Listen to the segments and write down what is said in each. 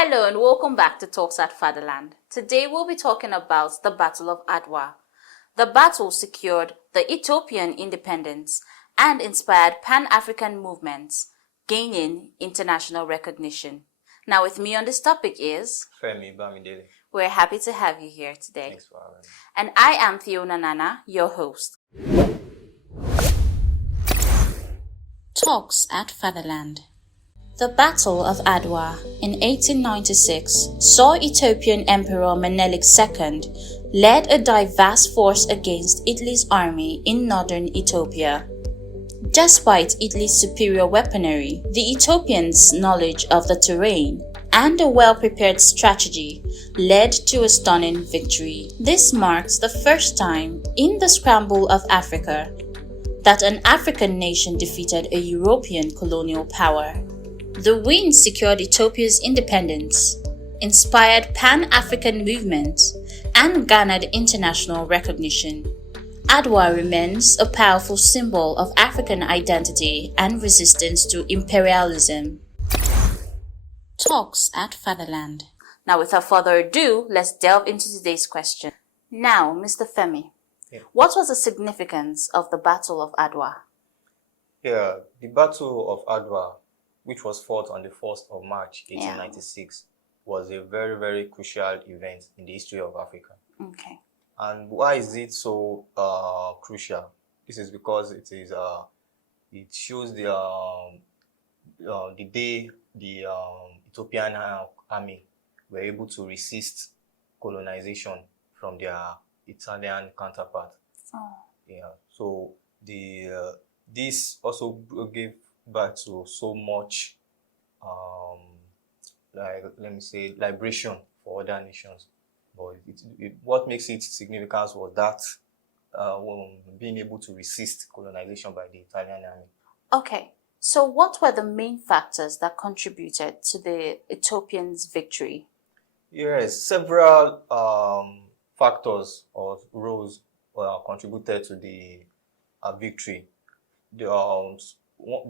Hello and welcome back to Talks at Fatherland. Today we'll be talking about the Battle of Adwa. The battle secured the Ethiopian independence and inspired pan-African movements, gaining international recognition. Now with me on this topic is Femi Bamidele. We're happy to have you here today. Thanks for having me. And I am Fiona Nana, your host. Talks at Fatherland. The Battle of Adwa in 1896 saw Ethiopian Emperor Menelik II led a diverse force against Italy's army in northern Ethiopia. Despite Italy's superior weaponry, the Ethiopians' knowledge of the terrain and a well-prepared strategy led to a stunning victory. This marks the first time in the scramble of Africa that an African nation defeated a European colonial power. The win secured Ethiopia's independence, inspired pan-African movements, and garnered international recognition. Adwa remains a powerful symbol of African identity and resistance to imperialism. Talks at Fatherland. Now, without further ado, let's delve into today's question. Now, Mr. Femi, what was the significance of the Battle of Adwa? The Battle of Adwa, which was fought on the 1st of March 1896, was a very, very crucial event in the history of Africa. Okay. And why is it so crucial? This is because it shows the day the Ethiopian army were able to resist colonization from their Italian counterpart. So this also gave back to so much liberation for other nations. But what makes it significant was that being able to resist colonization by the Italian army. Okay, so what were the main factors that contributed to the Ethiopians' victory? Yes, several factors or roles contributed to the victory.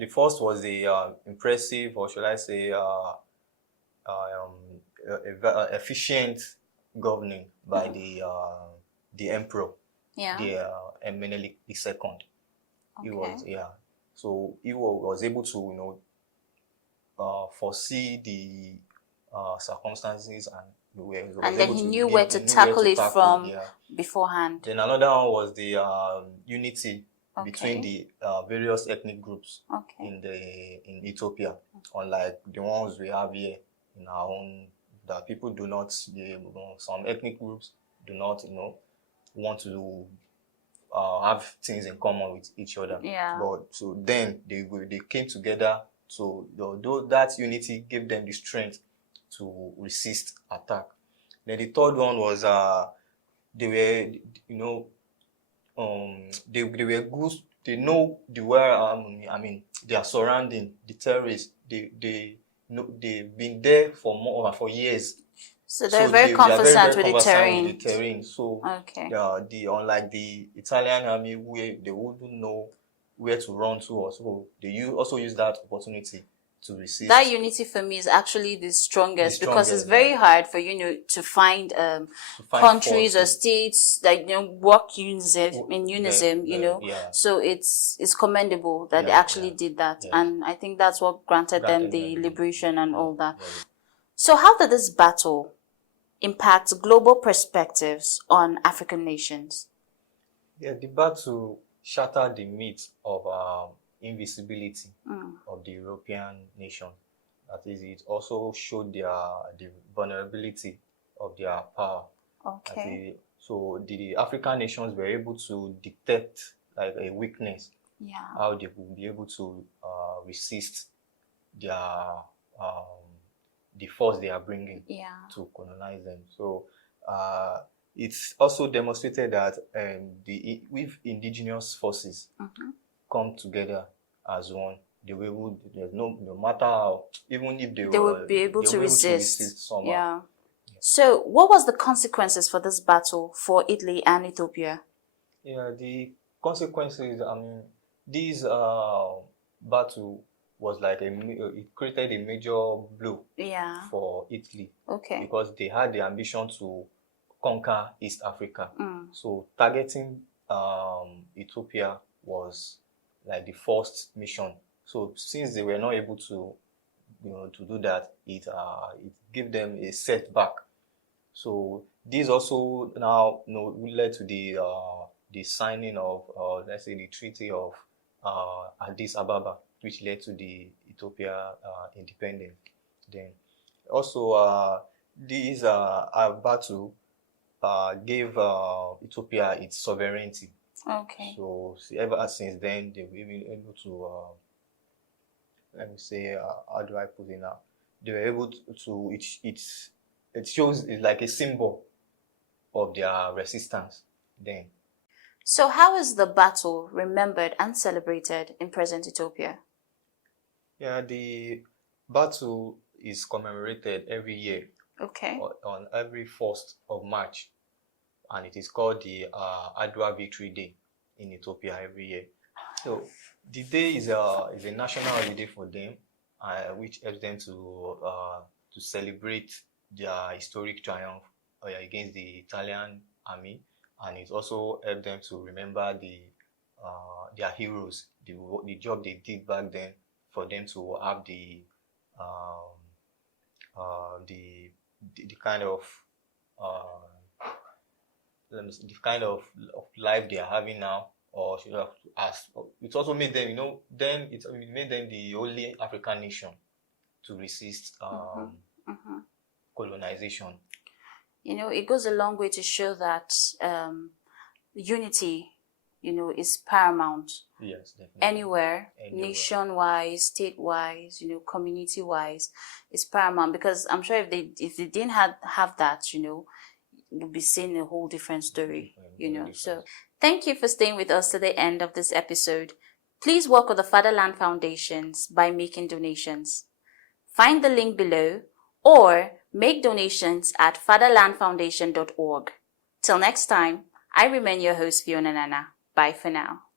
The first was the impressive, or should I say, efficient governing by the emperor, Menelik II. Okay. So he was able to, foresee the circumstances, and then he knew where to tackle it from beforehand. Then another one was the unity between the various ethnic groups in Ethiopia, unlike the ones we have here in our own. That people do not, some ethnic groups do not, want to have things in common with each other. But so then they came together. So that unity gave them the strength to resist attack. Then the third one was they were good. They know they are surrounding the terrorists. They've been there for years. So they're very conversant with the terrain. So unlike the Italian army, where they wouldn't know where to run to, or so they also use that opportunity to resist. That unity for me is actually the strongest because it's very hard for to find countries or states that work in unison. So it's commendable that they actually did that, and I think that's what granted them the liberation and all that. So how did this battle impact global perspectives on African nations? The battle shattered the myth of invisibility of the European nation. That is, it also showed the vulnerability of their power. Okay. So the African nations were able to detect like a weakness. How they would be able to resist the force they are bringing to colonize them. So it's also demonstrated that with indigenous forces come together as one, no matter how, even if they would be able to resist somehow. So what was the consequences for this battle for Italy and Ethiopia? The consequences, this battle was like it created a major blow for Italy. Okay. Because they had the ambition to conquer East Africa. So targeting Ethiopia was like the first mission. So since they were not able to, to do that, it gave them a setback. So this also now led to the signing of let's say the Treaty of Addis Ababa, which led to the Ethiopia independence. Then also this battle gave Ethiopia its sovereignty. Okay. So ever since then, they've been able to let me say, how do I put it now? They were able to it shows it's like a symbol of their resistance then. So how is the battle remembered and celebrated in present Ethiopia? Yeah, the battle is commemorated every year. Okay. On every 1st of March, and it is called the Adwa Victory Day in Ethiopia every year. So the day is a national holiday for them, which helps them to celebrate their historic triumph against the Italian army, and it also helps them to remember their heroes, the job they did back then, for them to have the kind of the kind of life they are having now, or should have asked. It also made them, it made them the only African nation to resist colonization. It goes a long way to show that unity, is paramount. Yes, definitely. Anywhere. Nation-wise, state-wise, community-wise, is paramount. Because I'm sure if they didn't have that, we'll be seeing a whole different story, So thank you for staying with us to the end of this episode. Please work with the Fatherland Foundations by making donations. Find the link below or make donations at fatherlandfoundation.org. Till next time, I remain your host, Fiona Nana. Bye for now.